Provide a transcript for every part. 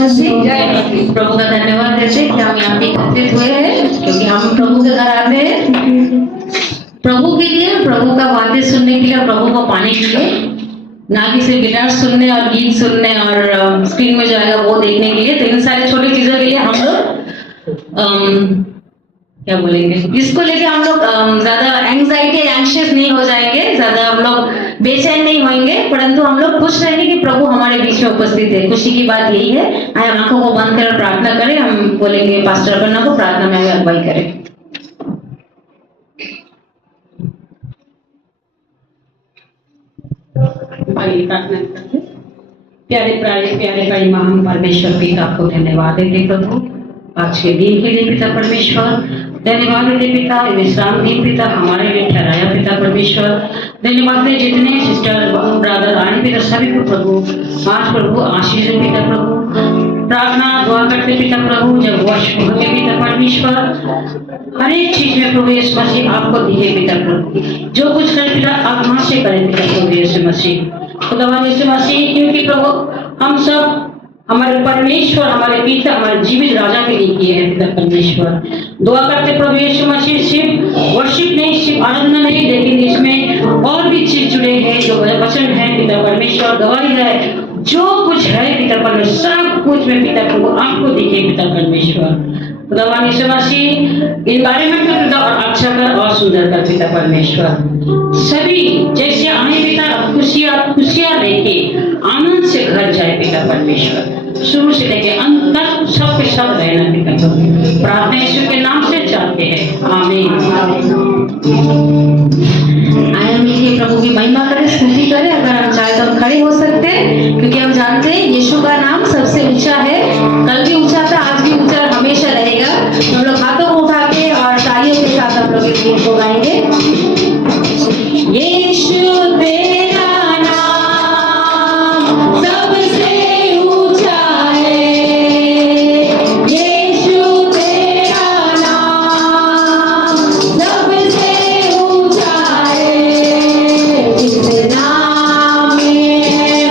मसीह। प्रभु का धन्यवाद देते कि हम यहाँ पे एकत्रित हुए हैं, क्योंकि हम प्रभु के घर आते हैं प्रभु के लिए, प्रभु का बातें सुनने के लिए, प्रभु को पाने के लिए, ना कि सिर्फ गिटार सुनने और गीत सुनने और स्क्रीन में जो आएगा वो देखने के लिए। तो इन सारी छोटी चीजों के लिए हम लोग क्या बोलेंगे, इसको लेके हम लोग ज्यादा एंग्जाइटी एंशियस नहीं हो जाएंगे, ज्यादा हम लोग बेचैन नहीं होंगे, परंतु हम लोग खुश रहेंगे कि प्रभु हमारे बीच में उपस्थित है। खुशी की बात यही है। आइए हम आंखों को बंद कर प्रार्थना करें। हम बोलेंगे पास्टर अपना को प्रार्थना में अगुवाई करें। आइए प्रार्थना करते हैं। प्यारे प्यारे प्यारे भाई महान परमेश्वर पिता, आपको धन्यवाद देते प्रभु आज के दिन के लिए पिता परमेश्वर। धन्यवाद देते पिता विश्राम दिन पिता हमारे लिए ठहराया पिता परमेश्वर। धन्यवाद दे जितने सिस्टर ब्रदर आए पिता सभी को प्रभु आज प्रभु आशीष दे पिता प्रभु। प्रार्थना दुआ करते पिता प्रभु जब वर्ष होते पिता परमेश्वर, हर एक चीज में प्रभु यीशु मसीह आपको दिए पिता प्रभु। जो कुछ करे पिता आत्मा से करे पिता प्रभु यीशु मसीह। खुदावन यीशु मसीह, क्योंकि प्रभु हम सब हमारे परमेश्वर हमारे पिता हमारे जीवित राजा के लिए किए हैं पिता परमेश्वर। दुआ करते प्रभु यीशु मसीह सिर्फ वर्शिप नहीं, सिर्फ आराधना नहीं, लेकिन इसमें और भी चीज जुड़े हैं जो वचन है पिता परमेश्वर, गवाही है, जो कुछ है पिता परमेश्वर, सब कुछ में पिता प्रभु आपको दिखे पिता परमेश्वर। खुदावन यीशु मसीह इन बारे में पिता और अच्छा कर और सुंदर कर पिता परमेश्वर। सभी जैसे आए पिता खुशियां लेके आनंद से घर जाए पिता परमेश्वर, शुरू से लेके अंत तक सब के सब रहना पिता प्रभु। प्रार्थना यीशु के नाम से चाहते हैं, आमीन। आए हम मिलकर प्रभु की महिमा करें, स्तुति करें। अगर हम चाहे तो हम खड़े हो सकते हैं, क्योंकि हम जानते हैं यीशु का नाम सबसे ऊंचा है। कल भी ऊंचा था, आज भी ऊंचा हमेशा रहेगा। तो हम लोग हाथों को उठा के और तालियों के साथ हम लोग इस गीत को गाएंगे। यीशु तेरा नाम सबसे ऊंचा है, यीशु तेरा नाम सबसे ऊंचा है। इस नाम में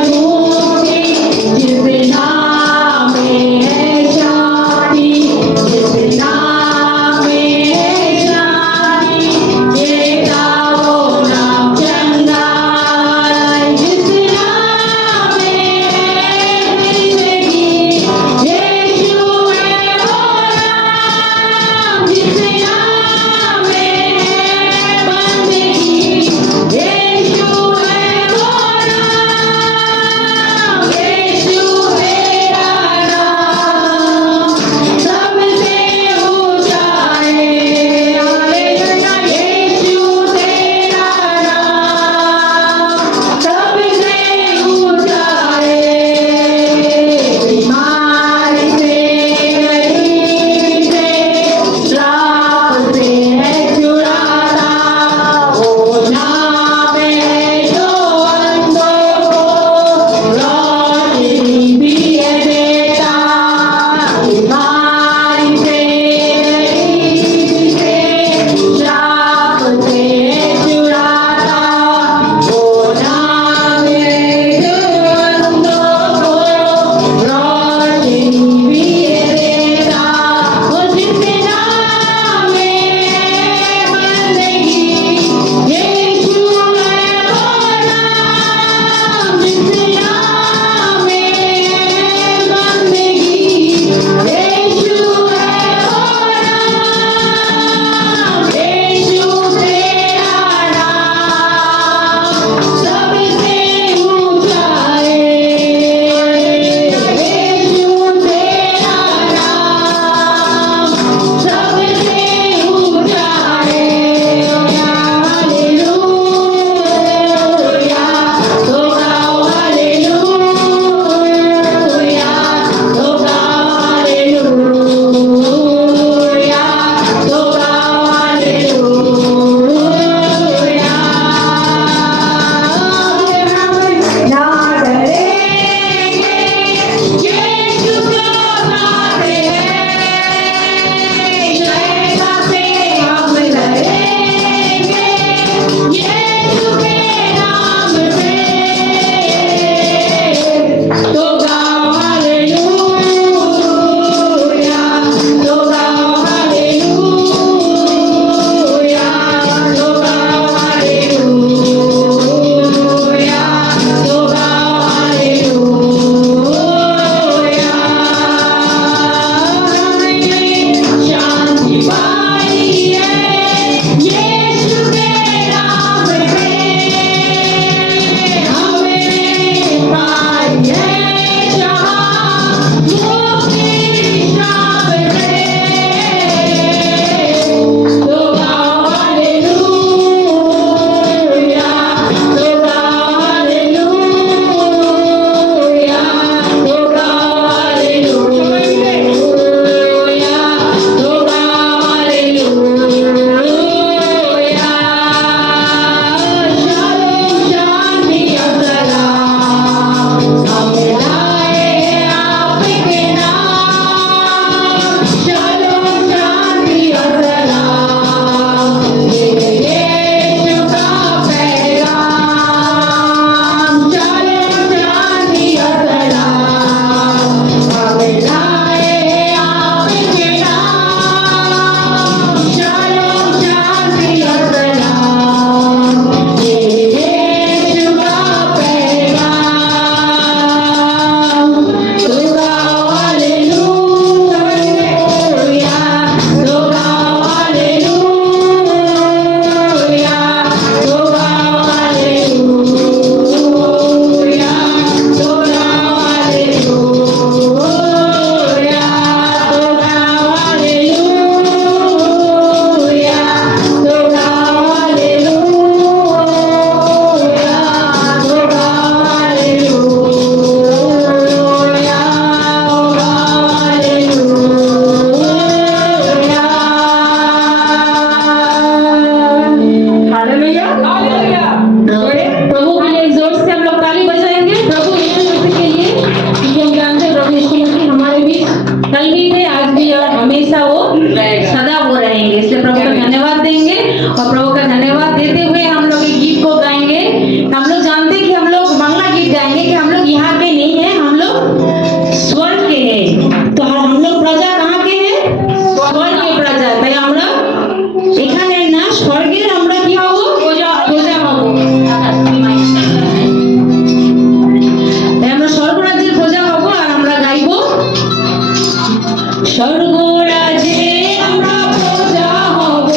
স্বর্গরাজে আমরা প্রজা হব,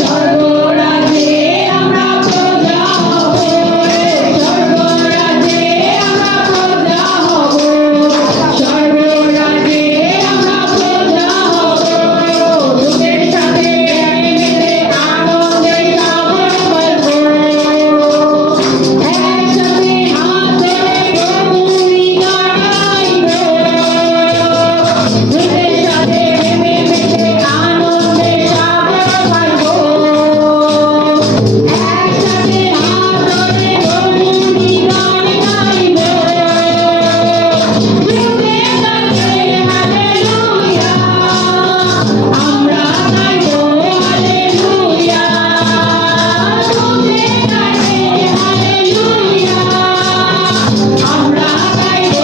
স্বর্গরাজে আমরা প্রজা হব, স্বর্গরাজে আমরা প্রজা হব, স্বর্গরাজে আমরা প্রজা হব। দুঃখের সাথে মিলে আনন্দে সাগর করব, একসাথে হাত ধরে প্রভুর গান গাইব। দুঃখের সাথে মিলে আনন্দে সাগর করব, একসাথে হাত ধরে প্রভুর গান গাইব। দুঃখের সাথে হালেলুয়া, আমরা গাইব হালেলুয়া। দুঃখের সাথে হালেলুয়া, আমরা গাইব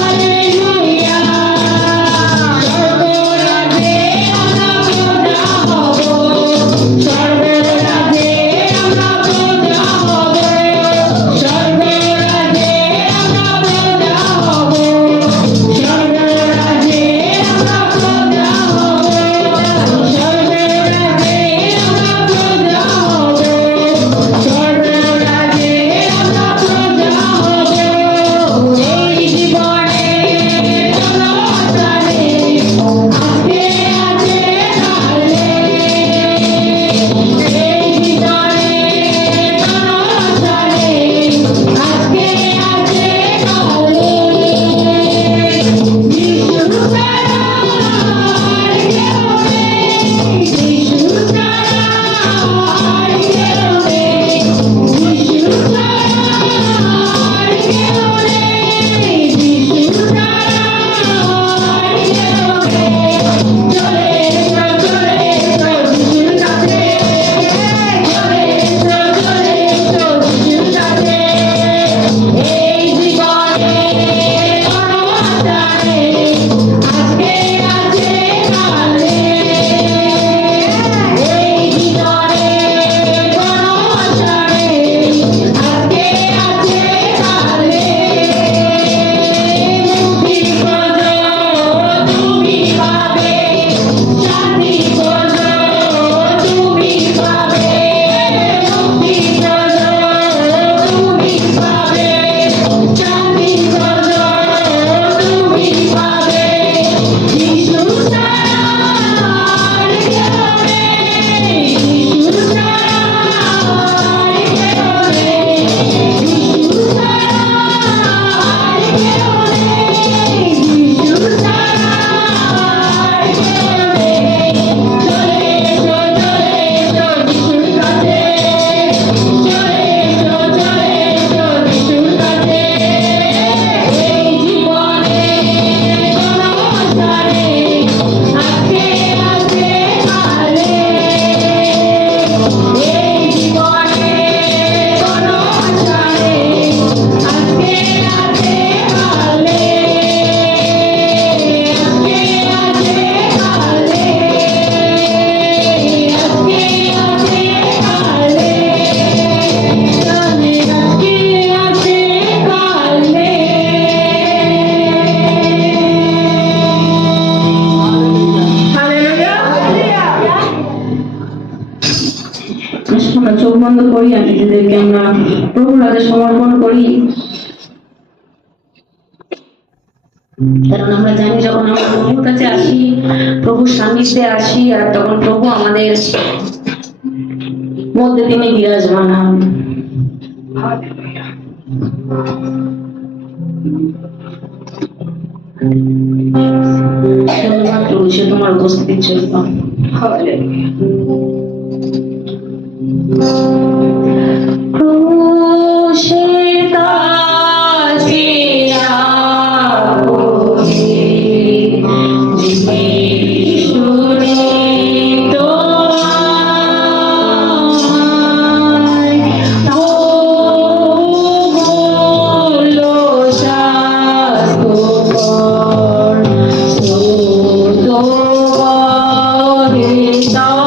হালেলুয়া। স্বর্গরাজে আমরা প্রজা হব, স্বর্গরাজে আমরা প্রজা হব, স্বর্গরাজে আমরা প্রজা হব, স্বর্গরাজে আমরা প্রজা হব, স্বর্গরাজে আমরা প্রজা হব, স্বর্গরাজে আমরা প্রজা হব। এই জীবনে কোনো আশারে আজকে আছে কালে, এই জীবনে কোনো আশারে আজকে আছে কালে। যিশু ছাড়া আর কেউ নেই, যিশু ছাড়া আর কেউ নেই, যিশু ছাড়া আর কেউ নেই, যিশু ছাড়া আর কেউ নেই। চলে এসো, চলে এসো যিশুর কাছে, চলে এসো, চলে এসো যিশুর কাছে। এই জীবনে কোনো আশা নেই, আজকে আছে কালে। এই জীবনে কোনো আশা নেই, আজকে আছে কালে। মুক্তি খোঁজো তুমি পাবে, শান্তি খোঁজো তুমি পাবে, মুক্তি খোঁজো তুমি পাবে, শান্তি খোঁজো তুমি পাবে। যিশু ছাড়া আর কেউ নেই, যিশু ছাড়া আর কেউ নেই, যিশু ছাড়া আর কেউ নেই, যিশু ছাড়া আর কেউ নেই। চলে এসো, চলে এসো যিশুর কাছে, চলে এসো, চলে এসো যিশুর কাছে। এই জীবনে কোনো আশা নেই, আজকে আছে কালে। এই জীবনে কোনো আশা নেই, আজকে আছে কালে, আজকে আছে কালে, আজকে আছে কালে, আজকে আছে কালে। আমরা চোখ বন্ধ করি আর নিজেদেরকে আমরা প্রভুর হাতে সমর্পণ করি, কারণ আমরা জানি যখন আমরা প্রভুর কাছে আসি, প্রভুর সান্নিধ্যে আসি, আর তখন প্রভু আমাদের মধ্যে তিনি বিরাজমান হন। ধন্যবাদ প্রভু সে তোমার উপস্থিতির জন্য। ক্রুশের কাছে আপনি যিশুরে তোমায় হলো স্বাস্থ্যকর স্তোত্র করে তার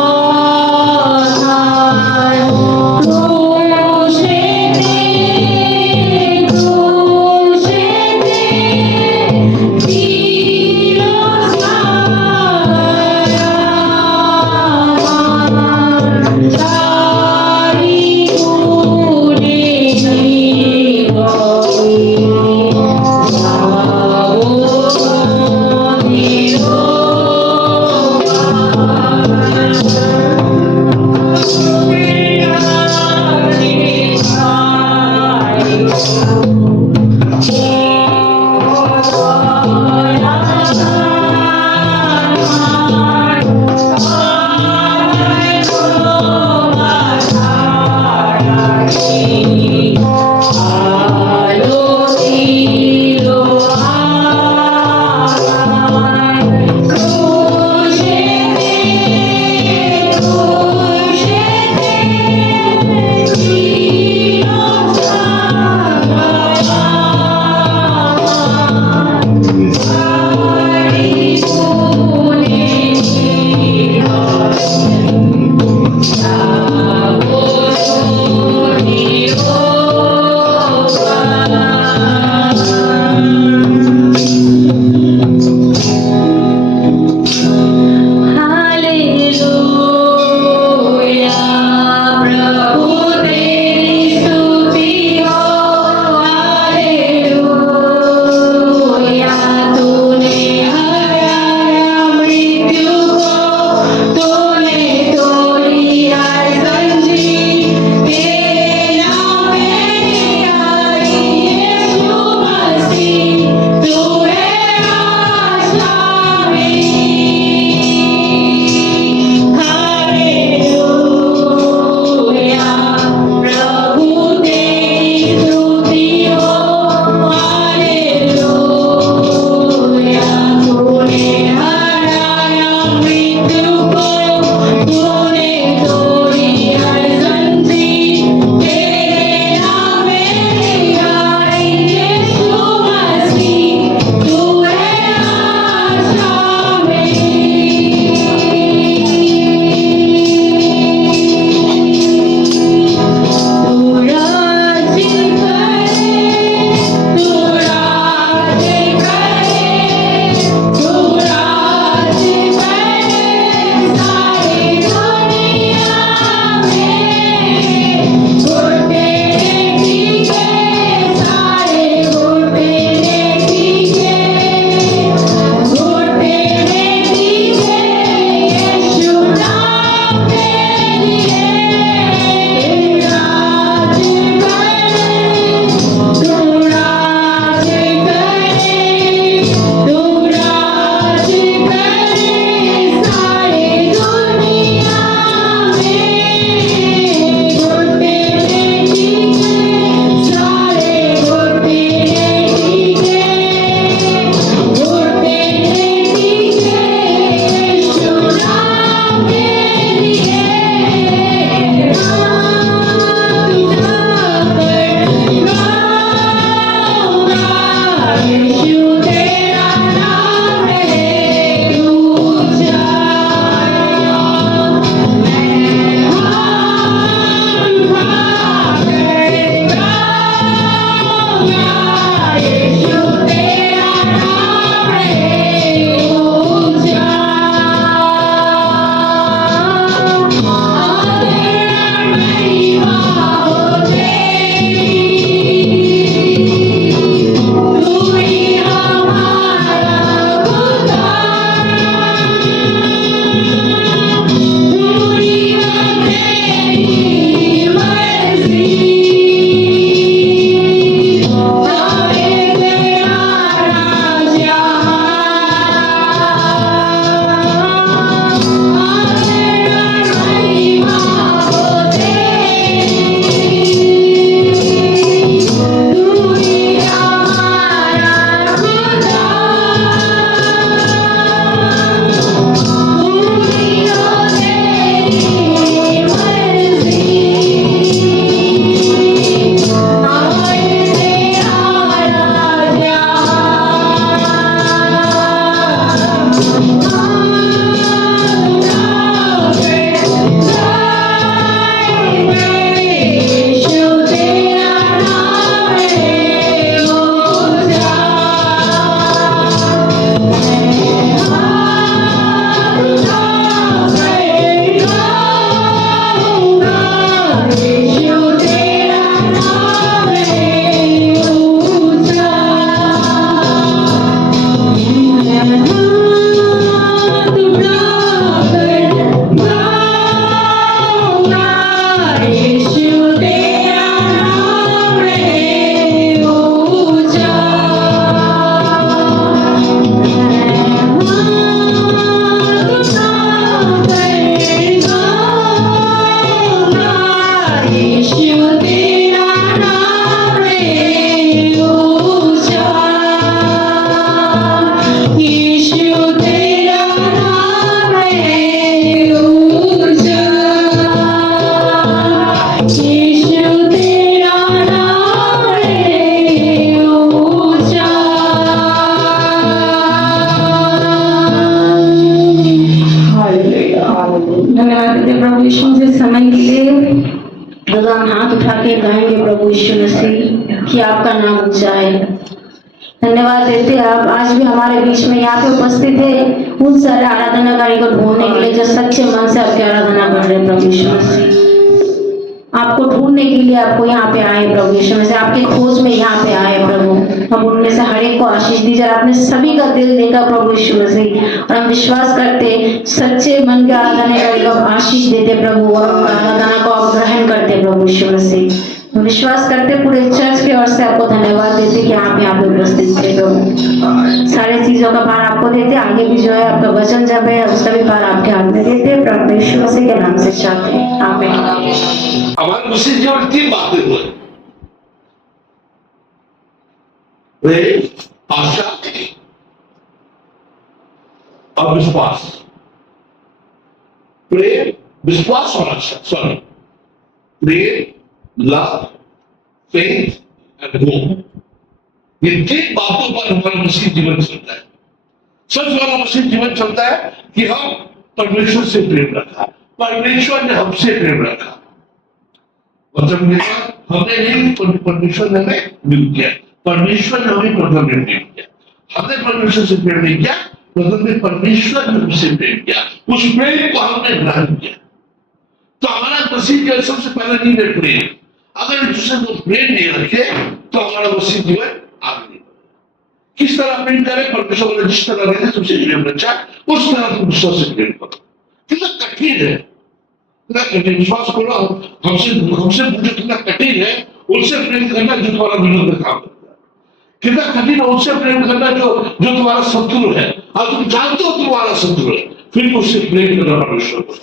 देते हैं। आप आज भी हमारे बीच में यहाँ पे उपस्थित है उन सारे आराधनाकारी को ढूंढने के लिए जो सच्चे मन से आपकी आराधना कर रहे हैं प्रभु यीशु मसीह। आपको ढूंढने के लिए आपको यहाँ पे आए प्रभु यीशु मसीह, आपके खोज में यहाँ पे आए प्रभु। हम उनमें से हर एक को आशीष दीजिए। आपने सभी का दिल देखा प्रभु यीशु मसीह, और हम विश्वास करते सच्चे मन के आराधनाकारी को आप आशीष देते प्रभु, और उनका आराधना को आप ग्रहण करते प्रभु यीशु मसीह। हम विश्वास करते पूरे चर्च की ओर से आपको धन्यवाद देते कि आप यहाँ पे उपस्थित थे प्रभु। सारी चीजों का भार आपको देते, आगे भी जो है आपका वचन जब है उसका भी भार आपके हाथ में देते प्रभु यीशु मसीह के नाम से चाहते हैं, आमीन। हमारे मसीह जीवन 3 बातें हुए, प्रेम, आशा और विश्वास। प्रेम, विश्वास और आशा, सॉरी, प्रेम, लव, फेथ एंड होप। ये 3 बातों पर हमारा मसीह जीवन चलता है। सबसे बड़ा मसीह जीवन चलता है कि हम परमेश्वर से प्रेम रखा, परमेश्वर ने हमसे प्रेम रखा। मतलब हमने नहीं, परमेश्वर ने हमें मिल किया, परमेश्वर ने हमें प्रथम प्रेम किया। हमने परमेश्वर से प्रेम नहीं किया, प्रथम परमेश्वर ने हमसे प्रेम किया, उस प्रेम को हमने ग्रहण किया। तो हमारा मसीह जीवन सबसे पहले नहीं है प्रेम। अगर एक दूसरे को प्रेम नहीं रखे तो हमारा मसीह जीवन आगे नहीं बढ़ेगा। किस तरह प्रेम करें? परमेश्वर ने जिस तरह रखे तुमसे प्रेम रचा, उस तरह तुम दूसरों से प्रेम करो। कितना कठिन है, विश्वास करो, हमसे मुझे कितना कठिन है उनसे प्रेम करना जो तुम्हारा विरोध में काम करता है। कितना कठिन है उनसे प्रेम करना जो तुम्हारा शत्रु है, और तुम जानते हो तुम्हारा शत्रु है, फिर उससे प्रेम करना परमेश्वर को।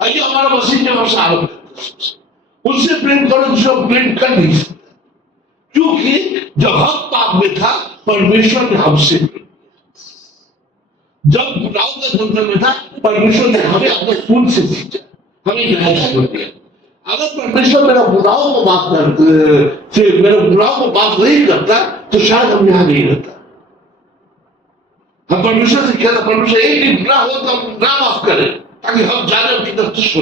आइए हमारा मसीह जब हमसे आरोप करता है, उनसे प्रेम करो जो प्रेम कर नहीं सकते, क्योंकि जब हम पाप में था परमेश्वर ने हमसे प्रेम किया। जब गुनाहों के दलदल में था परमेश्वर ने हमें अपने खून से खींचा, हमें न्याय कर दिया। अगर परमेश्वर मेरा गुनाहों को माफ नहीं करता तो शायद हम यहाँ नहीं रहता। हम परमेश्वर से कहता, परमेश्वर एक भी गुनाह हो तो हम गुनाह माफ करें, ताकि हम जाने कि दुष्ट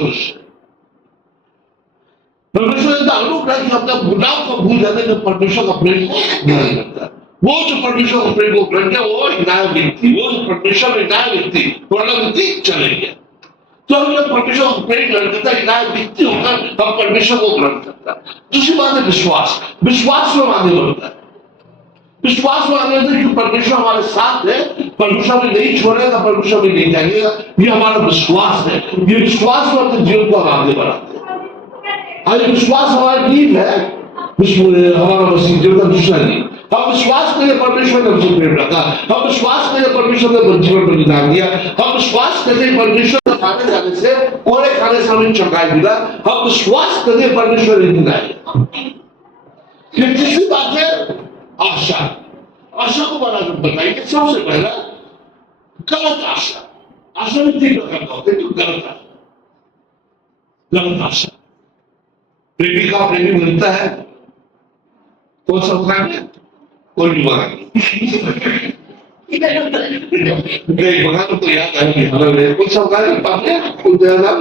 परमेश्वर ने अनुग्रह कि अपना गुनाह को भूल जाते हैं, परमेश्वर का प्रेम को ग्रहण करता है। वो जो परमेश्वर का प्रेम को ग्रहण किया वो न्याय व्यक्ति, वो जो परमेश्वर में न्याय व्यक्ति पुराना व्यक्ति चले गया। तो हम जब परमेश्वर को प्रेम ग्रहण करता है, न्याय व्यक्ति होकर हम परमेश्वर को ग्रहण करता है। दूसरी बात है विश्वास। विश्वास में आगे बढ़ता है, विश्वास में आगे बढ़ता है कि परमेश्वर हमारे साथ है, परमेश्वर में नहीं छोड़ेगा, परमेश्वर में नहीं जाएगा। ये हमारा विश्वास है, ये विश्वास में अपने जीवन को आगे बढ़ाते हैं। आज विश्वास हमारी नींव है, हमारा मसीह जीवन का दूसरा नींव। हम विश्वास करें परमेश्वर ने हमसे प्रेम रखा, हम विश्वास करें परमेश्वर ने जीवन को निकाल दिया, हम विश्वास करें परमेश्वर ने खाने जाने से, कोरे खाने से हमें चौंकाई मिला, हम विश्वास करें परमेश्वर ने दिलाया। ये तीसरी बात है आशा। आशा को बताएंगे। सबसे पहला गलत आशा। आशा में 3 प्रकार का होता है, तो गलत आशा, गलत आशा। प्रेमी का प्रेमी मिलता है, कौन सा मकान है? कोई भी मकान नहीं, मकान तो याद आएंगे हमें। कौन सा मकान है? पाप है कौन जगह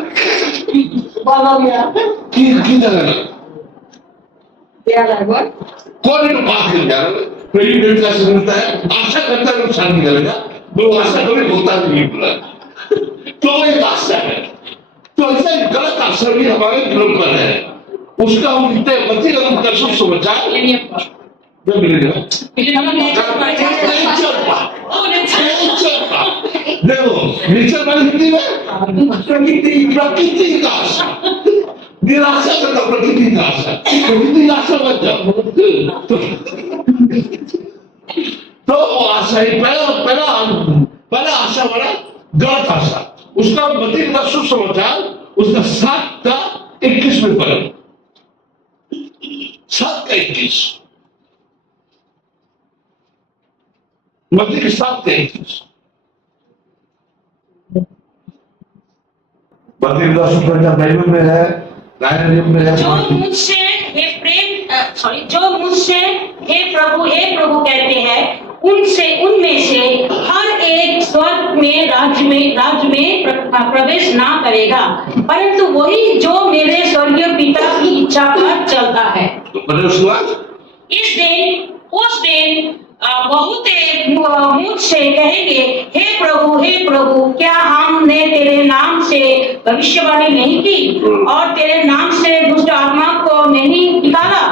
की जगह कौन तो बात कर जा रहा है। प्रेमी प्रेमिका से मिलता है, आशा करता है शादी करेगा, वो आशा कभी होता नहीं पूरा, तो एक आशा है। तो ऐसा गलत आशा भी हमारे दिलों पर है, उसका हम मती अगर कर समझा मिलेगा। देखो नेचर वाली हिंदी में प्रकृति का आशा, निराशा करता प्रकृति का आशा, प्रकृति का आशा मत जाओ। तो आशा ही पहला आशा वाला गलत आशा, उसका मती का सुसमाचार, उसका 7:21 में पढ़ो, 7:21 मत्ती के 7:21 मत्ती का सुसमाचार बाइबल में है, नया नियम में है। जो मुझसे हे प्रभु कहते हैं, उनमें से हर एक स्वर्ग में राज्य में प्रवेश ना करेगा, परंतु वही जो मेरे स्वर्गीय पिता की इच्छा पर चलता है। तो उस दिन बहुत मुझसे कहेंगे, हे प्रभु, क्या हमने तेरे नाम से भविष्यवाणी नहीं की और तेरे नाम से दुष्ट आत्मा को नहीं निकाला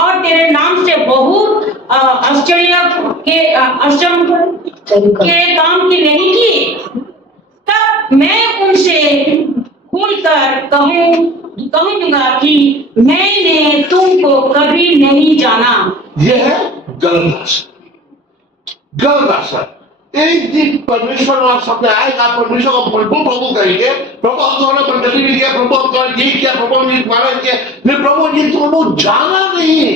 और तेरे नाम से बहुत आश्चर्य के काम की नहीं की? तब मैं उनसे खुलकर कहूंगा कि मैंने तुमको कभी नहीं जाना। यह है गलत आशा। गलत आशा। एक दिन परमेश्वर वहां सामने आएगा, परमेश्वर को प्रभु कहेंगे, प्रभु हम तुम्हारा मंडली भी किया, प्रभु हम तुम्हारा ये किया, प्रभु हमने तुम्हारा किया, लेकिन प्रभु ये तुमको जाना नहीं।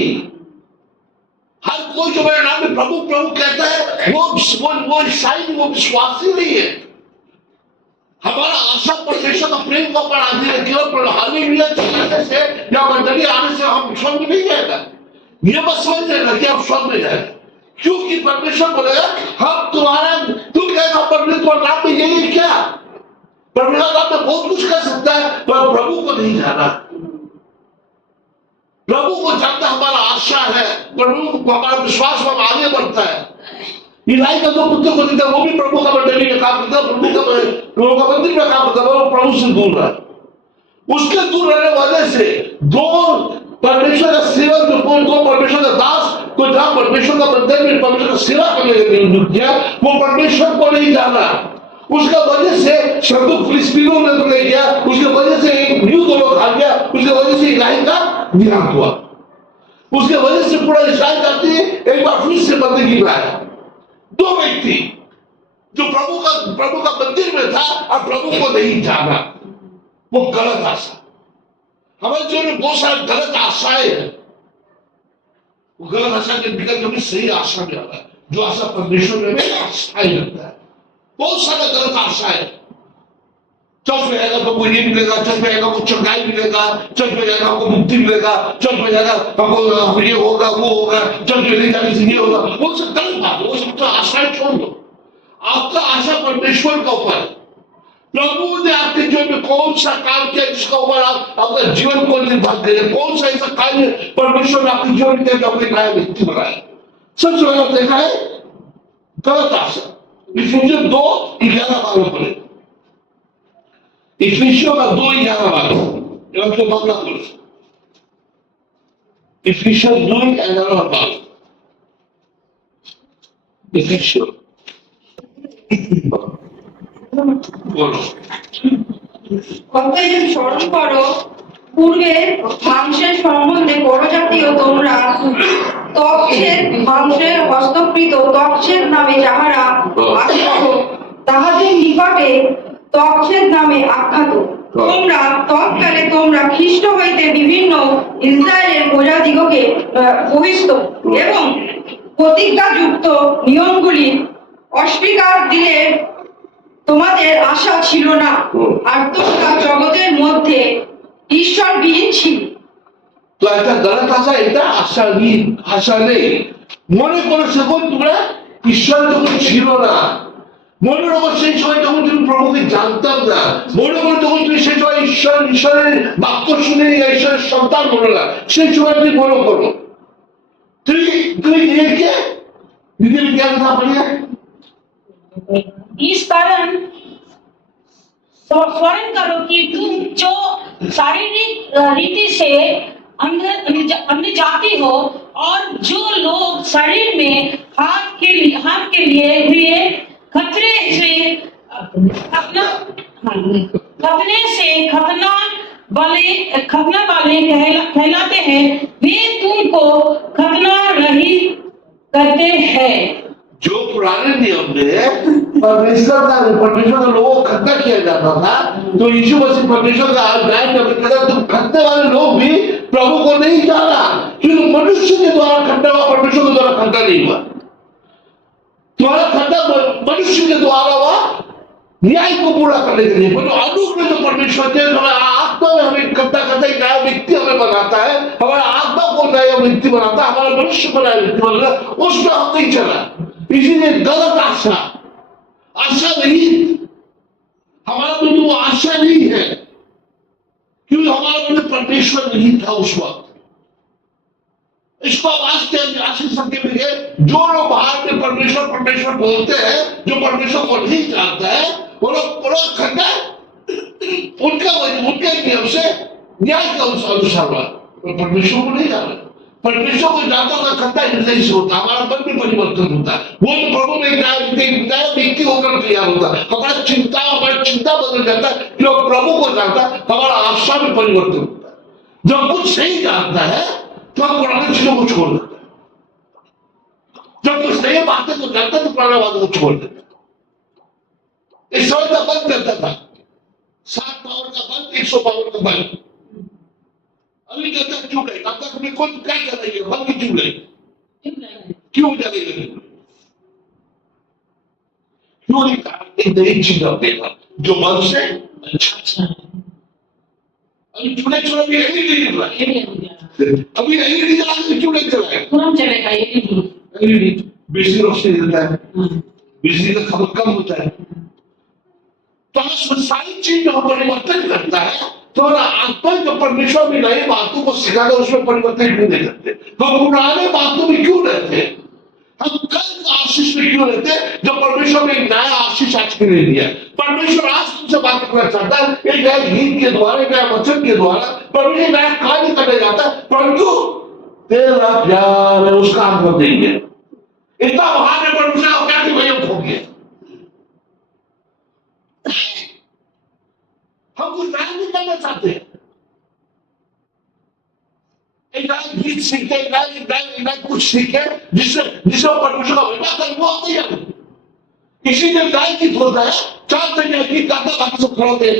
हर कोई जो मेरे नाम में प्रभु प्रभु कहता है वो ईसाई, वो विश्वासी नहीं है। हमारा आशा परमेश्वर का प्रेम को बढ़ाती है, केवल हालेलुया चिल्लाने से या मंडली आने से हम स्वर्ग में नहीं जाएगा। ये मत समझ लेना कि हम स्वर्ग में जाएगा, क्योंकि परमेश्वर बोलेगा हम तू कहेगा परमेश्वर तुम्हारे नाम में यही क्या? परमेश्वर नाम में बहुत कुछ कर सकता है, पर प्रभु को नहीं जाना। प्रभु को जानना हमारा आशा है, प्रभु को हमारा विश्वास में आगे बढ़ता है। इलाई का जो पुत्र को देता है वो भी प्रभु का मंडली में काम करता है, प्रभु का मंदिर में काम करता है, वो प्रभु से दूर है। उसके दूर रहने वाले से दो परमेश्वर का सेवक जो परमेश्वर का दास तो जहां परमेश्वर का मंदिर में परमेश्वर का सेवा करने के लिए किया, वो परमेश्वर को नहीं जाना। उसका वजह से शत्रु फिलिस्तीनियों ने तो ले गया, उसके वजह से एक न्यू दोनों खा गया, उसके वजह से इस्राइल का विनाश हुआ, उसके वजह से पूरा इस्राइल जाती है एक बार फिर से बंदगी में आया। दो व्यक्ति जो प्रभु का मंदिर में था और प्रभु को नहीं जाना, वो गलत आशा। हमारे जीवन में बहुत सारे गलत आशाएं हैं। वो गलत आशा के निकल कभी सही आशा में आता है, जो आशा परमेश्वर में अस्थायी लगता है। बहुत सारा गलत आशा है। चर्च में आएगा तो ये मिलेगा, चर्च में आएगा तो चंगाई मिलेगा, चर्च में जाएगा हमको मुक्ति मिलेगा, चर्च में जाएगा हमको ये होगा वो होगा, चर्च में नहीं जाने से ये होगा। वो सब गलत बात है, वो सब तो आशाएं छोड़ दो। आपका आशा परमेश्वर का ऊपर है। प्रभु ने आपके जीवन में कौन सा काम किया जिसका ऊपर आप अपना जीवन को निर्भर करें? कौन सा ऐसा कार्य परमेश्वर ने आपके जीवन में अपने नया व्यक्ति बनाया? सबसे पहले देखा है गलत आशा। इफिसियों 2:11 पढ़े, इफिसियों का 2:11 तो मामला बोलो, इफिसियों 2:11 इफिसियों बोलो। অতএব স্মরণ করো, পূর্বে মাংসের সম্বন্ধে পরজাতীয় তোমরা ত্বকছেদ মাংসের হস্তকৃত ত্বকছেদ নামে যাহারা আসত, তাহাদের নিকটে ত্বকছেদ নামে আখ্যাত। তোমরা তৎকালে তোমরা খ্রিস্ট হইতে বিভিন্ন ইসরায়েলের প্রজাদিগকে বহিষ্ঠ এবং প্রতিজ্ঞাযুক্ত নিয়মগুলি অস্বীকার দিলে তোমাদের আশা ছিল না, আর তোমরা জগতের মধ্যে ঈশ্বরবিহীন ছিল। তো একটা গলত আশা, এটা আশা নেই। মনে করো সেখন তোমরা ঈশ্বর যখন ছিল না, মনে করো সেই সময় যখন তুমি প্রভুকে জানতাম না, মনে করো যখন তুমি সেই সময় ঈশ্বরের বাক্য শুনে ঈশ্বরের সন্তান হলো না, সেই সময় তুমি মনে করো তুমি নিজেকে নিজের জ্ঞান না পারিয়া इस कारण स्मरण करो कि तुम जो शारीरिक रीति से अंध जाति हो और जो लोग शरीर में हाथ के लिए हुए खतरे से खतना वाले कहलाते हैं, वे तुमको खतना रहित करते हैं। जो पुराने नियम में परमेश्वर का लोगों को खतना किया जाता था, तो यीशु मसीह परमेश्वर का न्याय करता तुम खतने वाले लोग भी प्रभु को नहीं जाना, क्योंकि मनुष्य के द्वारा खतना हुआ, परमेश्वर के द्वारा खतना नहीं हुआ। तुम्हारा खतना मनुष्य के द्वारा हुआ न्याय को पूरा करने के लिए, अनुग्रह जो परमेश्वर के आत्मा में हमें खतना करता है, नया व्यक्ति हमें बनाता है, हमारा आत्मा को नया व्यक्ति बनाता है, हमारा मनुष्य को नया व्यक्ति बनाता है, उसमें हम नहीं चला। इसीलिए गलत आशा नहीं, हमारा में वो आशा नहीं है, क्योंकि हमारा में परमेश्वर नहीं था उस वक्त। इसको आशीष सबके लिए जो लोग बाहर में परमेश्वर परमेश्वर बोलते हैं, जो परमेश्वर को नहीं जानता है, वो लोग पूरा खंडा उनके नियम से न्याय के अनुसार परमेश्वर को नहीं जाना। परमेश्वर को जानता का खंडा हृदय से होता, हमारा मन भी परिवर्तन होता है। वो तो प्रभु में नया व्यक्ति होकर तैयार होता है। हमारा चिंता बदल जाता है। जो प्रभु को जानता है, हमारा आशा में परिवर्तन होता है। जब कुछ नहीं जानता है तो हम पुरानी चीजों को छोड़ देते हैं। जब कुछ नई बातें को जानता है तो पुरानी बातों को छोड़ देते हैं। इस समय का बंद करता था, 7 पावर का बंद, 100 पावर का बंद। अभी जब तक क्यों नहीं, तब तक कौन क्या कर रही है, बंद क्यों नहीं, क्यों जलेगी, क्यों नहीं कहा एक नई चीज देगा जो मन से अच्छा है। अभी चुने भी यही नहीं निकला, अभी यही नहीं चला, क्यों नहीं चलाएगा, तुरंत चलेगा ये बिजली रोशनी देता है, बिजली का खपत कम होता है। तो सारी चीज जो परिवर्तन करता है, तो आत्मा जो परमेश्वर में नई बातों को सिखाकर उसमें परिवर्तन क्यों नहीं करते? हम पुराने बातों में क्यों रहते? हम कल आशीष में क्यों रहते? जब परमेश्वर ने एक नया आशीष आज के लिए दिया। परमेश्वर आज तुमसे बात करना चाहता है, एक नया गीत के द्वारा, एक नया वचन के द्वारा परमेश्वर नया कार्य करने जाता है, परंतु तेरा प्यार है उसका अनुभव नहीं है। इतना महान है परमेश्वर, क्या भैया खो गया। हम कुछ नया नहीं करना चाहते, एक नया गीत सीखे, एक कुछ सीखे जिससे परमेश्वर का विकास है, वो आते हैं। इसी में नया गीत होता है, 4 दिन गीत गाता, बाकी सब खड़े होते हैं।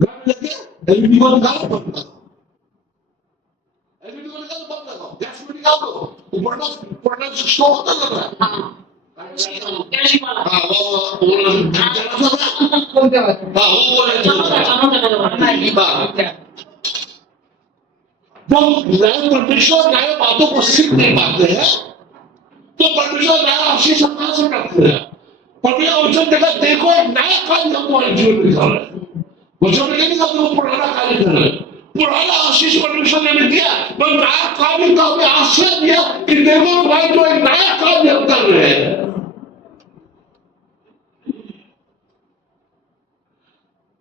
गाने लगे, एलईडी को निकालो, बंद करो, एलईडी को निकालो, बंद करो, गैस में निकाल दो, ऊपर स्लो होता लग रहा है। जब परमेश्वर नए बातों को सीख नहीं पाते हैं तो परमेश्वर नया आशीष कहां से करते हैं? परमेश्वर वचन देगा, देखो एक नया कार्य हम तुम्हारे जीवन में कर रहे हैं। वचन में नहीं कहते वो पुराना कार्य कर रहे हैं। पुराना आशीष परमेश्वर ने भी दिया, पर नया कार्य का हमें आश्रय दिया कि देखो तुम्हारे जो एक नया कार्य हम कर रहे हैं।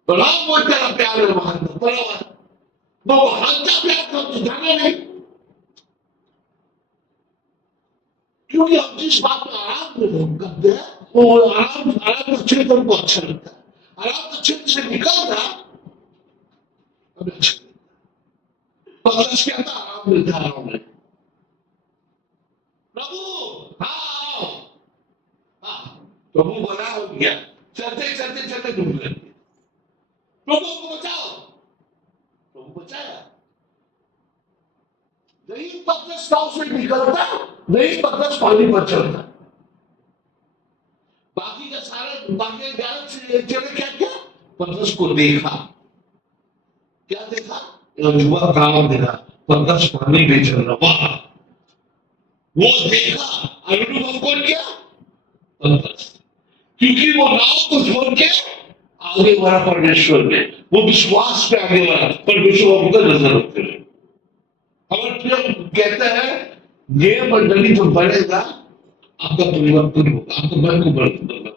राम वो तेरा प्यार है, महान बराबर, वो महान का प्यार कर जाना नहीं, क्योंकि हम जिस बात में आराम में करते हैं वो आराम अच्छे तो हमको अच्छा लगता है, आराम अच्छे से निकलता हमें अच्छा बदलाव क्या था, आराम मिलता है, आराम में प्रभु हाँ प्रभु बना हो गया, चलते चलते चलते डूब गए, प्रभु को बचाओ, प्रभु बचाया, नहीं पतरस नाव से निकलता, नहीं पतरस पानी पर चलता। बाकी का सारा बाकी 11 चले क्या क्या पतरस को देखा, क्या देखा, युवा काम देखा, पतरस पानी में चल रहा, वाह वो देखा, अनुभव कौन किया, पतरस, क्योंकि वो नाव को छोड़ के आगे बढ़ा परमेश्वर में, वो विश्वास पे आगे बढ़ा, परमेश्वर को नजर रखते हुए। हमारे कहते हैं ये मंडली जो बढ़ेगा आपका परिवर्तन होगा, आपका मन को परिवर्तन होगा।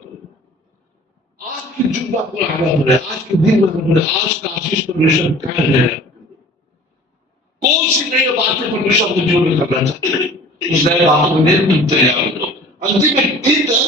आज की जुम्मा को आगे बढ़े, आज के दिन में बढ़े, आज का आशीष परमेश्वर क्या है, कौन सी नई बातें परमेश्वर को जो भी करना चाहते हैं, इस नए बातों को तुम तैयार हो। अंतिम में तीतस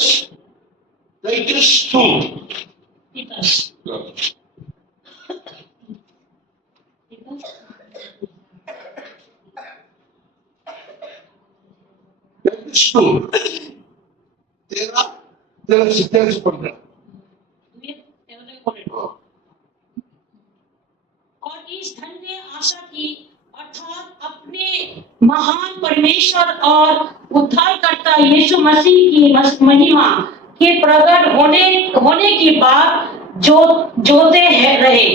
तेरा से पढ़ना। और इस धन्य आशा की अर्थात अपने महान परमेश्वर और उद्धारकर्ता यीशु मसीह की महिमा के प्रकट होने की बात जोते रहे,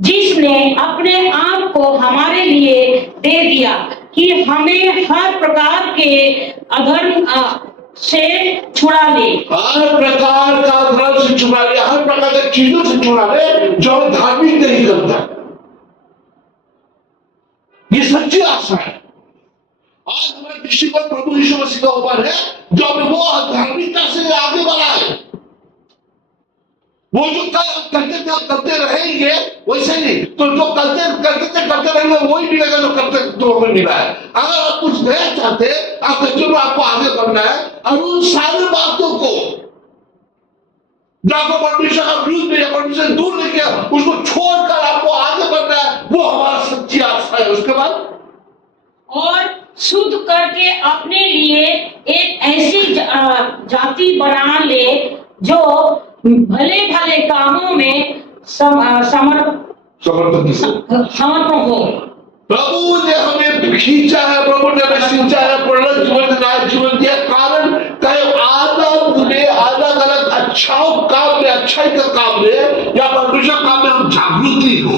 जिसने अपने आप को हमारे लिए दे दिया कि हमें हर प्रकार के से छुड़ा ले। हर प्रकार का धर्म से छुड़ा ले, हर प्रकार की चीजों से छुड़ा ले जो हमें धार्मिक नहीं करता। ये सच्ची आशा है। आज हमारे दृष्टिकोण प्रभु यीशु मसीह का ऊपर है जो हमें वो धार्मिकता से आगे बढ़ाए। वो जो करते थे करते रहेंगे वैसे नहीं, तो जो करते रहेंगे वही मिलेगा जो करते तो हमें मिला है। अगर आप कुछ नया चाहते हैं, आप जो आपको आगे बढ़ना है और उन सारी बातों को जो आपको परमेश्वर का विरोध में या परमेश्वर से दूर लेके उसको छोड़कर आपको आगे बढ़ना है, वो हमारा सच्ची आस्था है। उसके बाद और शुद्ध करके अपने लिए एक ऐसी जाति बना ले जो भले भले कामों में समर्पण हो। प्रभु ने हमें खींचा है, प्रभु ने हमें सिंचा है, पूर्ण जीवन नया जीवन दिया। कारण अलग अलग अच्छाओं काम में, अच्छाई का काम में या परमेश्वर काम में हम जागृति हो,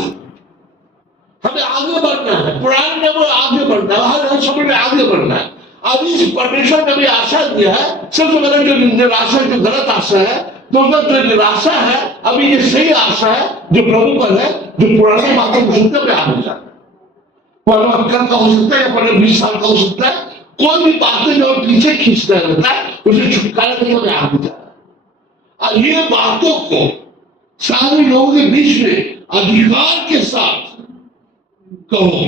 हमें आगे बढ़ना है, पुराने में आगे बढ़ना है, हर समय में आगे बढ़ना है। अब इस परमेश्वर ने हमें आशा दिया है। सबसे पहले जो निराशा, जो गलत आशा है, तो जो निराशा है, अभी ये सही आशा है जो प्रभु पर है, जो पुरानी बातों को सुनते हुए आगे जाता है। कल का हो सकता है या 15-20 साल का हो सकता है, कोई भी बातें जो पीछे खींचता रहता है उसे छुटकारा नहीं हमें आगे जाता है। और ये बातों को सारे लोगों के बीच में अधिकार के साथ कहो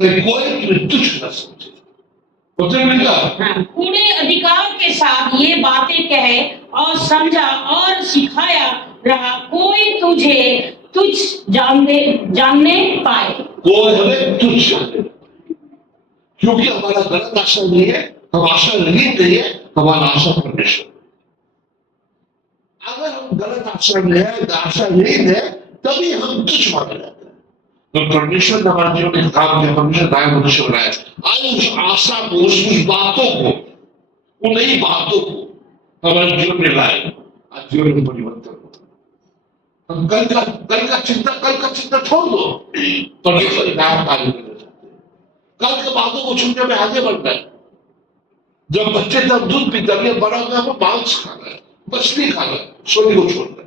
तो कोई तुम्हें तुच्छ न समझे। पूरे अधिकार के साथ ये बातें कहे और समझा और सिखाया रहा, कोई तुझे तुच्छ जानने पाए। कोई हमें तुच्छ जानने, क्योंकि हमारा गलत आशा नहीं है, हम आशा रहित नहीं है, हमारा आशा परमेश्वर। अगर हम गलत आशा में है, आशा रहित है, तभी हम तुच्छ माने जाते हैं। तो परमेश्वर ने हमारे जीवन में काम किया, परमेश्वर नया मनुष्य बनाया। आज उस आशा को, उस बातों को, उन नई बातों को हमारे जीवन में लाए, आज जीवन में परिवर्तन हो। हम कल का चिंता छोड़ दो, परमेश्वर नया कार्य करना चाहते हैं। कल के बातों को छूटने में आगे बढ़ना है। जब बच्चे तब दूध पीते हैं, बड़ा होगा हमें मांस खाना है, मछली खाना है, सोने को छोड़ना है।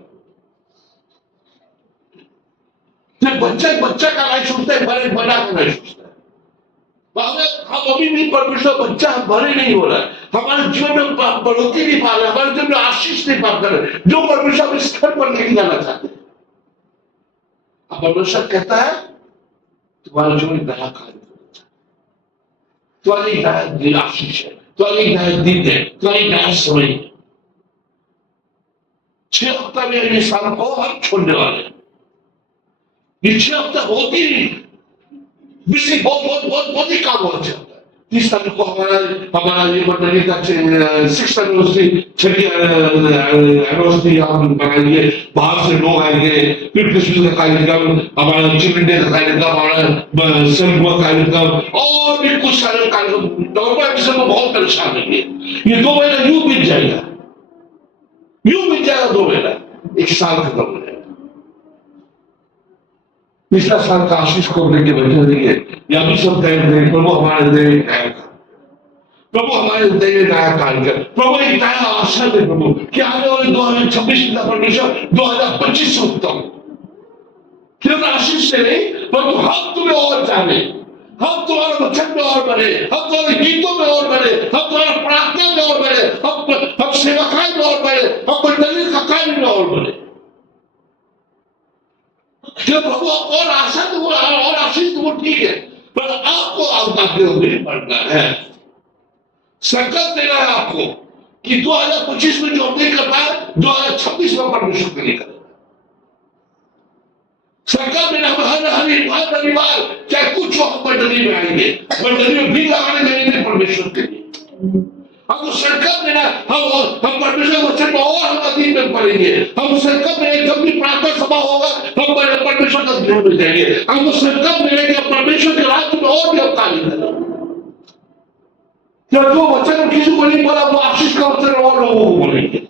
बच्चा का नहीं सोचता है, बड़ा का नहीं सोचता है। हम अभी भी परमेश्वर बच्चा, हम बड़े नहीं हो रहा है, हमारे जीवन में बढ़ोतरी नहीं पा रहे, हमारे जीवन में आशीष नहीं पा रहे, जो परमेश्वर हम इस स्तर पर लेके जाना चाहते हैं। अब परमेश्वर कहता है तुम्हारे जीवन में नया कार्य करना चाहते, तुम्हारी नया आशीष है, तुम्हारी नया दिन है, तुम्हारी नया समय है। 6 हफ्ता में ये साल को हम छोड़ने वाले हैं। ये 6 हफ्ता बहुत ही बहुत ही काम हो जाता है। 30 तारीख को हमारा ये मंडली का 6th एनिवर्सरी, 6वीं एनिवर्सरी हम मनाएंगे। बाहर से लोग आएंगे, फिर क्रिसमस का कार्यक्रम, हमारा चिल्ड्रन डे का कार्यक्रम, हमारा सेल्फ का कार्यक्रम और भी कुछ सारे कार्यक्रम। नवंबर एपिसोड में बहुत परेशान रहेंगे। ये 2 महीना यूं बीत जाएगा, 2 महीना, 1 साल खत्म हो जाएगा। पिछला साल का आशीष को लेके बैठे रहिए, या भी सब कह रहे प्रभु हमारे हृदय में नया कर, प्रभु हमारे हृदय में नया कार्य कर, प्रभु एक नया आशा दे प्रभु कि आने वाले 2026 का परमेश्वर 2025 से उत्तम, केवल आशीष से नहीं परंतु हम तुम्हें और जाने, हम तुम्हारे वचन में और बढ़े, हम तुम्हारे गीतों में और बढ़े, हम तुम्हारे प्रार्थना में और बढ़े, हम सेवकाई में और बढ़े, हम मंडली का कार्य में और बढ़े। जो प्रभु और आशा तो और आशीष तो वो ठीक है, पर आपको आगे बढ़ना है। संकल्प देना है आपको कि 2025 में जो नहीं कर पाए 2026 में परमेश्वर के लिए करेगा। संकल्प देना हर रविवार चाहे कुछ हो हम मंडली में आएंगे, मंडली में भी लगाने जाएंगे परमेश्वर के लिए। हमको संकल्प देना हम परमेश्वर वचन में और हम अधीन में पढ़ेंगे। हम संकल्प देना जब भी प्रार्थना सभा होगा हम परमेश्वर का ध्यान में जाएंगे। हमको संकल्प देना कि परमेश्वर के राज्य में और भी हम कार्य करेंगे। जब जो वचन किसी को नहीं बोला वो आशीष का वचन और लोगों को बोलेंगे।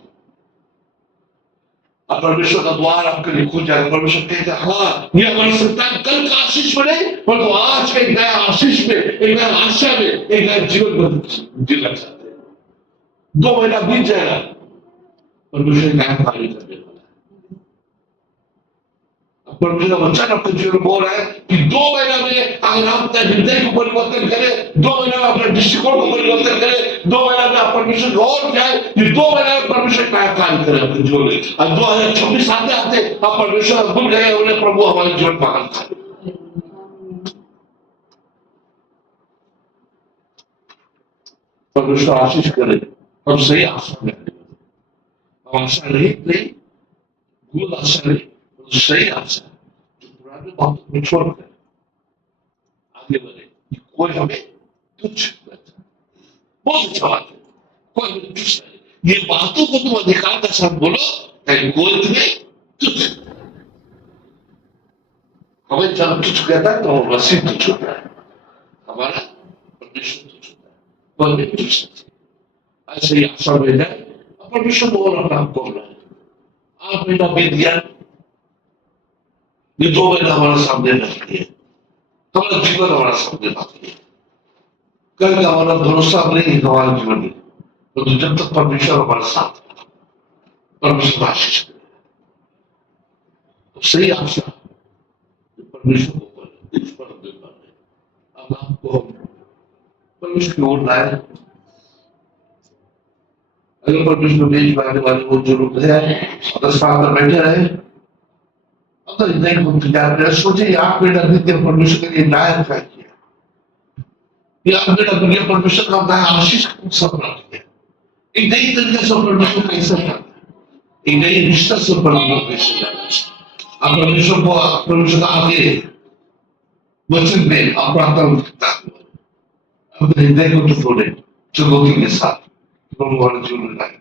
अब परमेश्वर का द्वार आपके लिए खुल जाएगा। परमेश्वर कहेगा हाँ ये हमारी संतान कल का आशीष में नहीं परंतु आज एक नया आशीष में, एक नया आशा में, एक नया जीवन जीना चाहते हैं। 2 महीना बीत जाएगा, परमेश्वर न्याय कार्य करने वाला है। परमेश्वर का वचन अपने जीवन में बोल रहा है कि 2 महीना में अगर आप अपने हृदय को परिवर्तन करें, 2 महीना में अपने दृष्टिकोण को परिवर्तन करें, 2 महीना में आप परमेश्वर और जाए, ये 2 महीना में परमेश्वर न्याय कार्य करे अपने जीवन में। और 2026 आते आते आप परमेश्वर भूल गए, उन्हें प्रभु हमारे जीवन में आनंद करे। परमेश्वर आशीष करे, हम सही आशा में हम आशा नहीं, भूल आशा नहीं, तो सही आशा जो पुराने बातों को छोड़कर आगे बढ़े कि कोई हमें तुच्छ करता। बहुत अच्छा बात है, कोई हमें तुच्छ नहीं। ये बातों को तुम अधिकार के साथ बोलो, कोई तुम्हें तुच्छ, हमें जब तुच्छ कहता है तो मसीह तुच्छ होता है, हमारा परमेश्वर तुच्छ होता है, कोई हमें तुच्छ नहीं। ऐसे ही आशा में जाए, परमेश्वर बोल रहा है, बोल रहा है, 8 महीना बीत गया, ये 2 महीना हमारे सामने बाकी है, हमारा जीवन हमारा सामने बाकी है। कल का हमारा भरोसा नहीं हमारे जीवन में, तो जब तक परमेश्वर हमारे साथ है, परमेश्वर आशीष करे, तो सही आशा परमेश्वर को बोले, इस पर अब आपको परमेश्वर की ओर लाए। अगर परमेश्वर भेज पाने वाले वो जो लोग है, अगर साथ में बैठे रहे, अगर नहीं हम तैयार करें, सोचे 8 महीना बीत गया, परमेश्वर के लिए न्याय किया, ये 8 महीना बीत गया, परमेश्वर का न्याय आशीष सब प्राप्त किया। एक नई तरीके से परमेश्वर कैसे करता है, एक नई रिश्ता से परमेश्वर कैसे जाना है। आप परमेश्वर को, परमेश्वर का आगे वचन में आप प्रार्थना करता है, अपने हृदय को तो तोड़े चुनौती के साथ हमारे जीवन में लाएगा।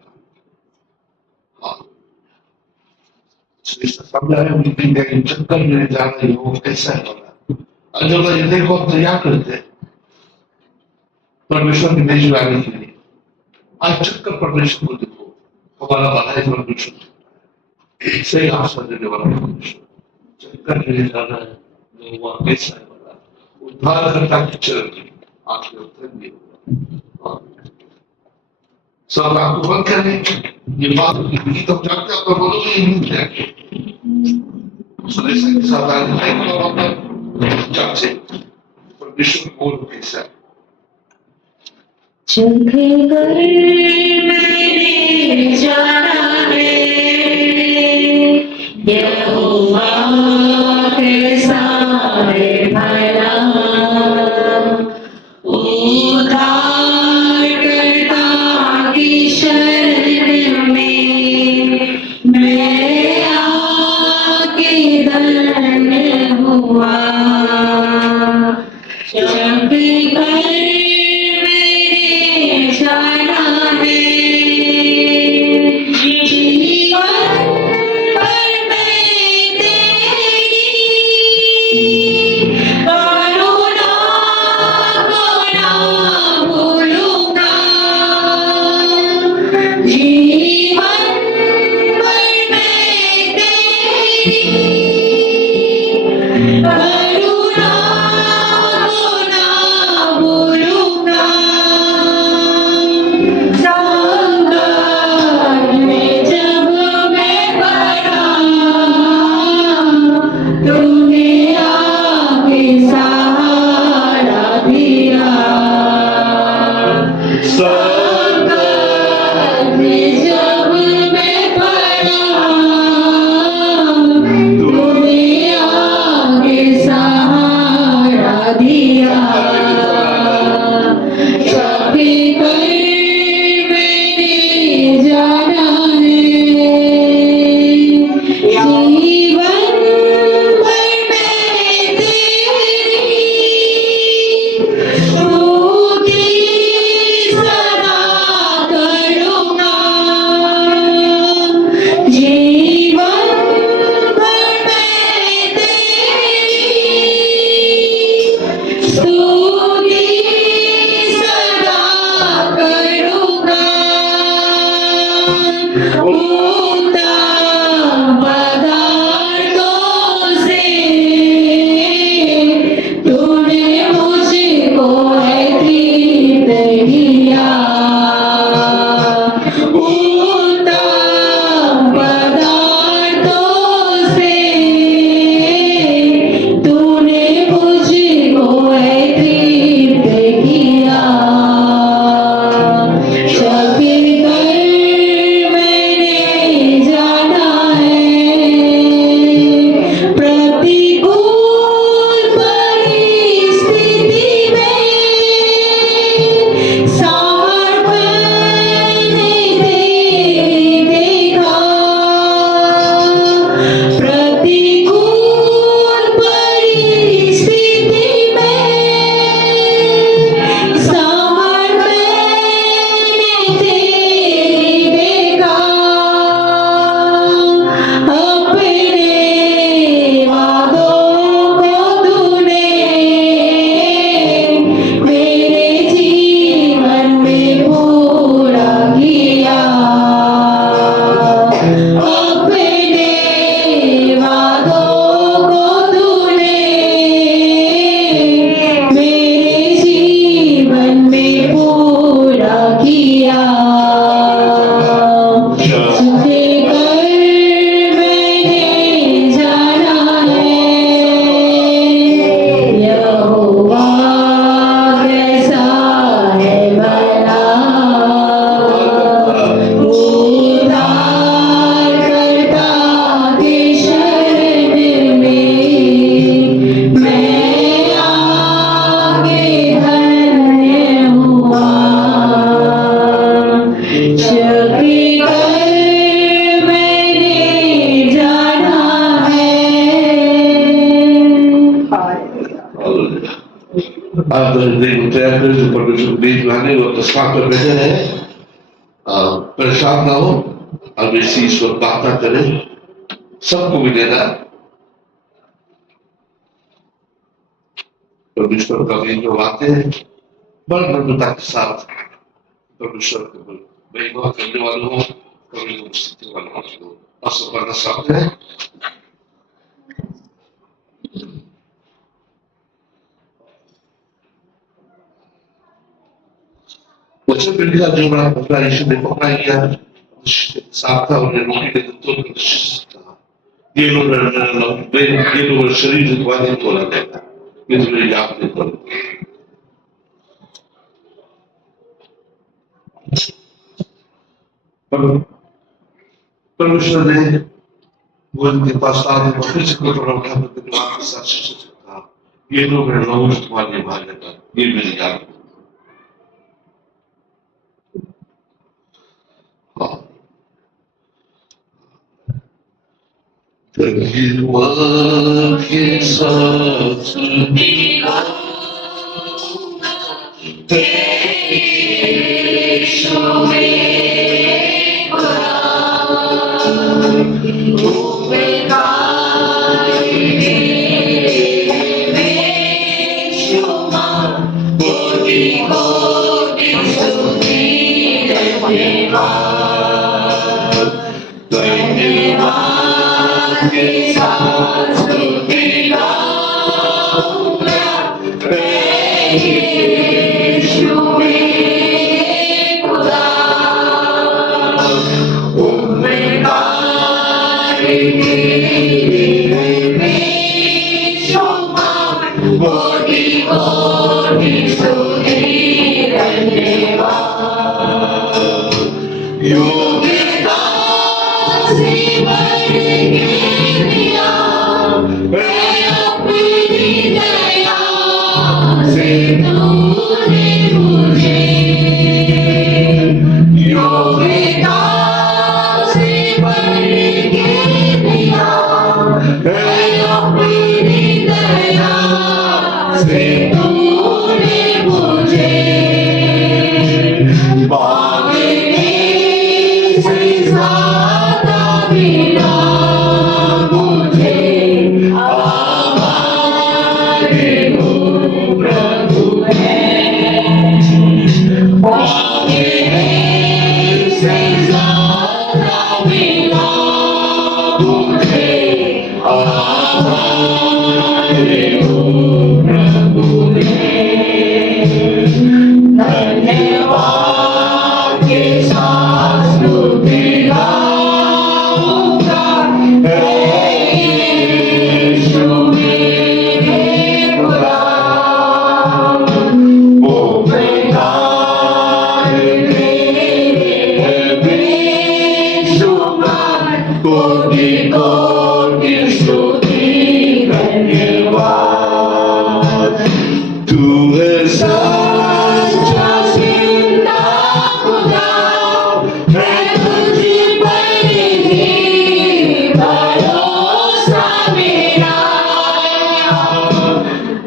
चक्कर में जाना है, वो कैसा है वाला, जब हृदय को तैयार करते हैं परमेश्वर के देश में आने के लिए, आज चक्कर परमेश्वर को देखो, हमारा भलाई परमेश्वर सही आशा देने वाला परमेश्वर, चक्कर में जाना है, वो कैसा है वाला, उद्धार करता की चरण की आखिर तक भी होगा। सब आपको बंद करें, ये बात गीत हम जानते हैं, तो बोलोगे ये नहीं जाएंगे सुरेश के साथ आज नहीं होगा, जब से परमेश्वर बोल कैसा चखे कर मैंने जाना है, यहोवा कैसा है भला, उद्धार करता की शरण में मैं आके धन्य हुआ। चख कर मैंने जाना है, जीवन भर मैं तेरी करुणा को ना भूलूंगा, जीवन भर मैं तेरी करुणा को ना भूलूंगा। संकट में जब मैं पड़ा, तूने आके सहारा दिया। संकट में जब मैं पड़ा, तूने आके सहारा दिया। चखे कर मैंने जाना है, जीवन भर मैं तेरी स्तुति सदा करूँगा, जीवन भर मैं तेरी स्तुति सदा करूँगा। उगता पदार्थों से तूने मुझको है तृप्त किया, मैंने वो तस्वीर पर भेजे हैं, परेशान ना हो, अब इसी ईश्वर प्रार्थना करें, सबको मिलेगा। परमेश्वर का भी जो आते हैं बड़ नम्रता के साथ परमेश्वर को महिमा करने वालों हो, कभी उपस्थिति वालों हो, असर करना चाहते हैं। वचन पीढ़ी का जो बड़ा पकड़ा यीशु ने पकड़ा किया साथ था, उन्हें रोटी के तत्वों को कहा, ये लोग शरीर जुटवाने को लगा था, ये तुम्हें याद नहीं पड़ता। परमेश्वर ने वो उनके पास आने और फिर से पकड़ा उठा कर धन्यवाद के साथ शिक्षक कहा, ये लोग तुम्हारे भाग्य का, ये मेरी याद। धन्यवाद के साथ स्तुतिगा यीशु मेरे खुदा, तू मेरा बेशुमार कोटि कोटि स्तुति धन्यवाद, धन्यवाद के साथ स्तुति गाऊंगा यीशु मेरे खुदा, कोटि कोटि स्तुति धन्यवाद, योगिदासी बरके दिया मैं अपनी दया से तूने मुझे, योगिदासी बरके दिया मैं अपनी दया से तूने मुझे, मांगने से ज्यादा मिला मुझे, आभारी हूँ प्रभु है, मांगने से ज्यादा मिला मुझे, आभारी हूँ प्रभु है, धन्यवाद के साथ स्तुति गाऊंगा यीशु मेरे खुदा, वो बेकार मेरे बेशुमार कोटि कोटि स्तुति धन्यवाद, तू है सच्चा जिंदा खुदा, मैं तुझ पर ही भरोसा मेरा,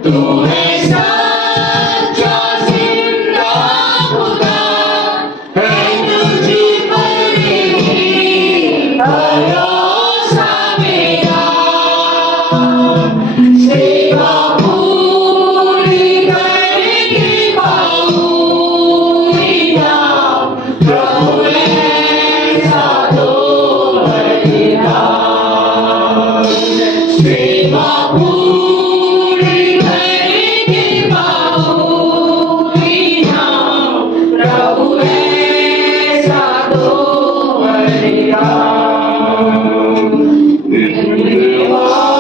तू है सच्चा जिंदा खुदा, मैं तुझ पर ही भरोसा मेरा, सेवा पूरी करके पाऊंगा प्रभु ऐसा तो बलिदान, सेवा पूरी करके पाऊंगा प्रभु ऐसा तो बलिदान, धन्यवाद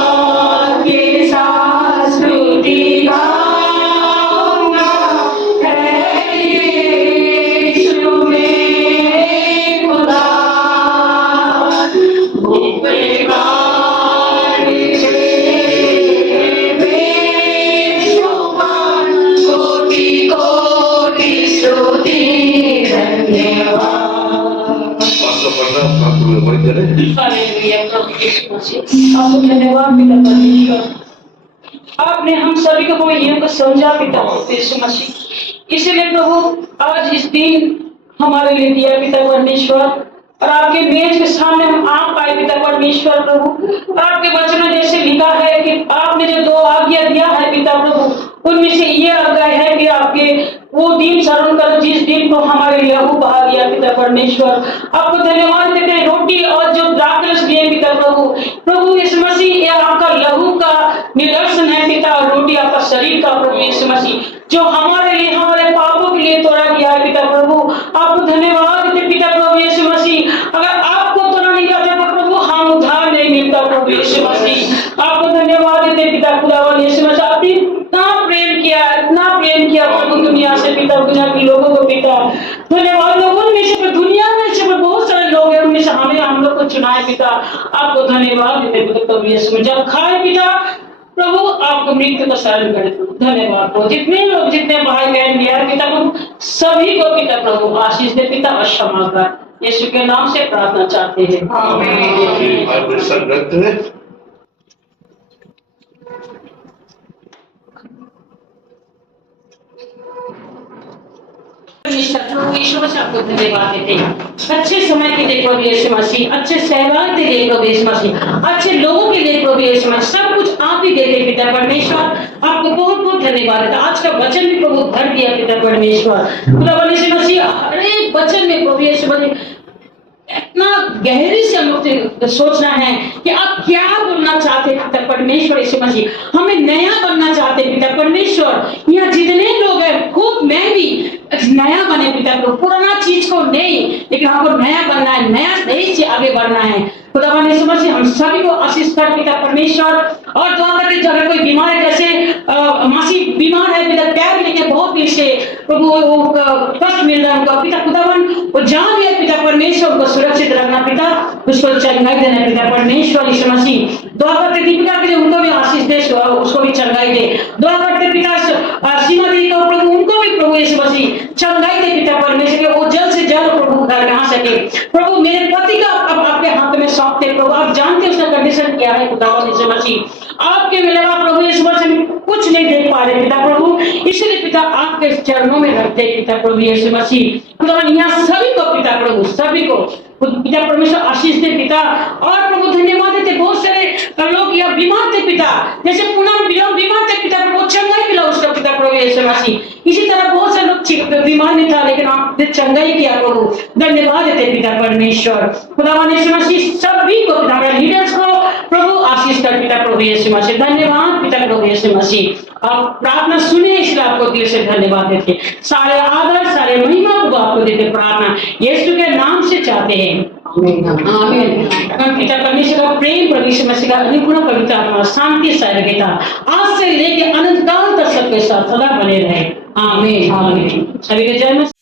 के साथ स्तुति गाऊंगा यीशु मेरे खुदा, वो बेकार बेशुमार कोटि कोटि स्तुति धन्यवाद। हालेलुया, प्रभु यीशु मसीह, आपको धन्यवाद पिता परमेश्वर, आपने हम सभी को वो नियम को समझा पिता यीशु मसीह, इसलिए प्रभु आज इस दिन हमारे लिए दिया पिता परमेश्वर, और आपके मेज के सामने हम आप पाए पिता परमेश्वर प्रभु। और आपके वचन में जैसे लिखा है कि आपने जो 2 आज्ञा दिया है पिता प्रभु, उनमें से ये आज्ञा है कि आपके वो दिन स्मरण करो जिस दिन को हमारे लहू बहा दिया पिता परमेश्वर। आपको धन्यवाद देते हैं, रोटी और जो द्राक्षरस दिए पिता प्रभु। प्रभु यीशु मसीह, ये आपका लहू का निदर्शन है पिता, और रोटी आपका शरीर का प्रभु यीशु मसीह, जो हमारे लिए हमारे पापों के लिए तोड़ा गया है पिता प्रभु। आपको धन्यवाद देते पिता प्रभु यीशु मसीह। अगर आपको तोड़ा नहीं जाता प्रभु, हम उद्धार नहीं मिलता प्रभु यीशु मसीह। आपको धन्यवाद देते पिता खुदावन यीशु मसीह। आपने इतना प्रेम किया प्रभु दुनिया से पिता, दुनिया के लोगों को पिता। धन्यवाद लोगों में से, दुनिया में से बहुत सारे लोग हैं, उनमें से हम लोग को चुना है पिता। आपको धन्यवाद देते पिता प्रभु यीशु मसीह। जब खाए पिता प्रभु, आपको मृत्यु का शरण करें प्रभु। धन्यवाद प्रभु। जितने लोग, जितने भाई बहन भी हैं पिता प्रभु, सभी को पिता प्रभु आशीष दे पिता और क्षमा कर। यीशु के नाम से प्रार्थना चाहते हैं, आमीन। बाइबल सर रखते हैं। यीशु मसीह आपको धन्यवाद देते हैं। अच्छे समय के लिए प्रभु यीशु मसीह, अच्छे सहवाग के लिए प्रभु यीशु मसीह, अच्छे लोगों के लिए प्रभु यीशु मसीह, सब कुछ आप ही देते पिता परमेश्वर। आपको बहुत बहुत धन्यवाद देता। आज का वचन भी प्रभु भर दिया पिता परमेश्वर। खुदा यीशु मसीह, हर एक वचन में प्रभु यीशु मसीह इतना गहरी से हम लोग सोचना है कि आप क्या बोलना चाहते हैं पिता परमेश्वर यीशु मसीह। हमें नया बनना चाहते हैं पिता परमेश्वर। यहाँ जितने लोग हैं, खुद मैं भी नया बने पिता प्रभु। पुराना चीज को नहीं, लेकिन हमको नया बनना है, नया सही से आगे बढ़ना है। खुदा यीशु मसीह हम सभी को आशीष कर पिता परमेश्वर। और दुआ करते अगर कोई बीमार है, जैसे मासी बीमार है पिता, पैर लेके बहुत दिन से प्रभु कष्ट मिल रहा है उनका पिता खुदावन, वो जान लिया पिता परमेश्वर, उनको सुरक्षित रखना पिता, उसको चंगाई देना पिता परमेश्वर यीशु मसीह। दुआ करते दीपिका के लिए, उनको भी आशीष दे, उसको भी चंगाई दे। दुआ करते पिता सीमा दी को प्रभु, उनको भी प्रभु यीशु मसीह चंगाई दे पिता परमेश्वर, वो जल्द से जल्द प्रभु घर में आ सके। प्रभु मेरे पति का आपके हाथ में सौंपते प्रभु, आप जानते उसका कंडीशन क्या है खुदा यीशु मसीह। आपके मिलेगा प्रभु यीशु मसीह, कुछ नहीं देख पा रहे पिता प्रभु, इसलिए पिता आपके चरणों में रखते पिता प्रभु यीशु मसीह। खुदा यहाँ सभी को पिता प्रभु, सभी को पिता परमेश्वर आशीष दे पिता। और प्रभु धन्यवाद देते, बहुत सारे लोग यहाँ बीमार थे पिता, जैसे पूनम बीमार थे पिता प्रभु, चंगाई मिला उसका पिता प्रभु यीशु मसीह। इसी तरह बहुत सारे लोग बीमार नहीं था, लेकिन आपने चंगाई किया प्रभु। धन्यवाद देते पिता परमेश्वर। खुदा यीशु मसीह सभी को पिता, लीडर्स को प्रभु आशीष कर पिता प्रभु यीशु मसीह। धन्यवाद पिता प्रभु यीशु मसीह। आप प्रार्थना सुने, इसलिए आपको दिल से धन्यवाद देते। सारे आदर, सारे महिमा को आपको देते। प्रार्थना यीशु के नाम से चाहते हैं, आमीन। पिता परमेश्वर का प्रेम, प्रभु यीशु मसीह का अनुग्रह, पवित्र आत्मा शांति सहयोगिता आज से लेकर अनंत काल तक सबके साथ सदा बने रहे, आमीन। आमीन। सभी के जय मसीह।